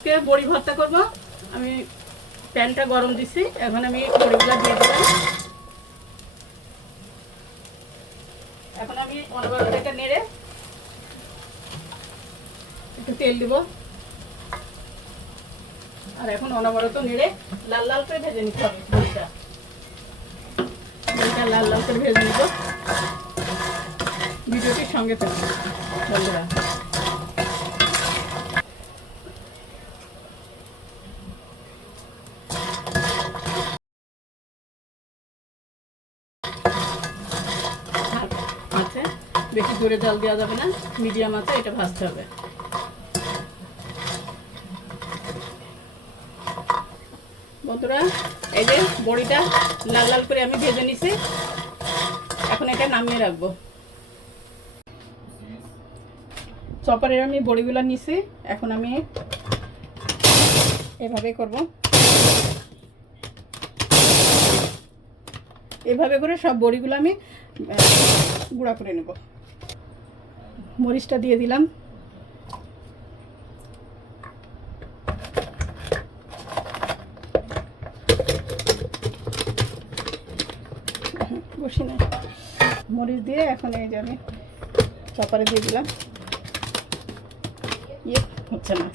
বড়ি ভর্তা করব। আমি প্যানটা গরম দিছি, এখন আমি বড়িগুলো দিয়ে দিলাম। এখন আমি অনবরতটা নেড়ে একটু তেল দিব, আর এখন অনবরত নেড়ে লাল লাল করে ভেজে নিতে হবে। বড়িটা লাল লাল করে ভেজে নিব। ভিডিওটির সঙ্গে থাকবে বন্ধুরা। আছে বেশি জোরে জাল দেওয়া যাবে না, মিডিয়াম আছে, এটা ভাজতে হবে। বন্ধুরা, এই যে বড়িটা লাল লাল করে আমি ভেজে নিছি, এখন এটা নামিয়ে রাখবো। চপারে আমি বড়িগুলো নিছি, এখন আমি এভাবে করব। এভাবে করে সব বড়িগুলো আমি গুঁড়া করে নেব। মরিচটা দিয়ে দিলাম, বসি না, মরিচ দিয়ে এখন এই যে আমি চপারে দিয়ে দিলাম। হচ্ছে না।